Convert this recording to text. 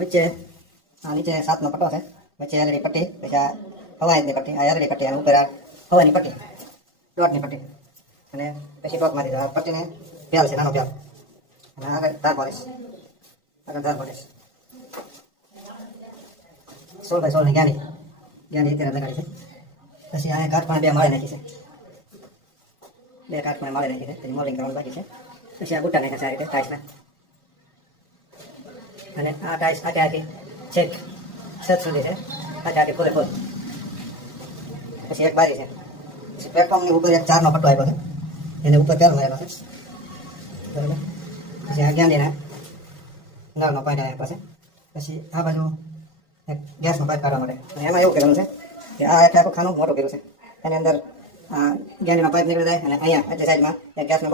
વચ્ચે આ નીચે સાતનો પટ્ટો છે. વચ્ચે એલઈડી પટ્ટી, પછી આ હવાઈની પટ્ટી, આ એલઈડી પટ્ટી અને ઉપર આ હવાની પટ્ટી ડોટની પટ્ટી. અને પછી ટોપમાંથી આ પટ્ટીને પ્યાલ છે, નાનો પ્યાલ અને આગળ તાર પોલીસ. આગળ તાર પોલીસ. સોળ બાય સોળની જ્ઞાની જ્ઞાની અત્યારે લગાડી છે. પછી આ કાઠ બે માળી નાખી છે. બે કાઠ માળી નાખી છે. પછી મોલિંગ કરવાનું બાકી છે. પછી આ બુટ્ટા નાખ્યા આ રીતે અને આ ટાઈસ આ ત્યાંથી છેક છત સુધી છે. આ ત્યાંથી ફૂલ. પછી એક બારી છે. પછી પ્લેટફોર્મની ઉપર એક ચારનો પટ્ટો આવ્યો છે. એને ઉપર પેલ મારેલો છે. બરાબર? પછી આ જ્ઞાનીના નળનો પાઇપ આવ્યો છે. પછી આ બાજુ એક ગેસનો પાઇપ કાઢવા માટે. અને એમાં એવું કરેલું છે કે આ એક આખું ખાનું મોટું કર્યું છે. એની અંદર જ્ઞાનીનો પાઇપ નીકળી જાય અને અહીંયા આજે સાઈડમાં ગેસનો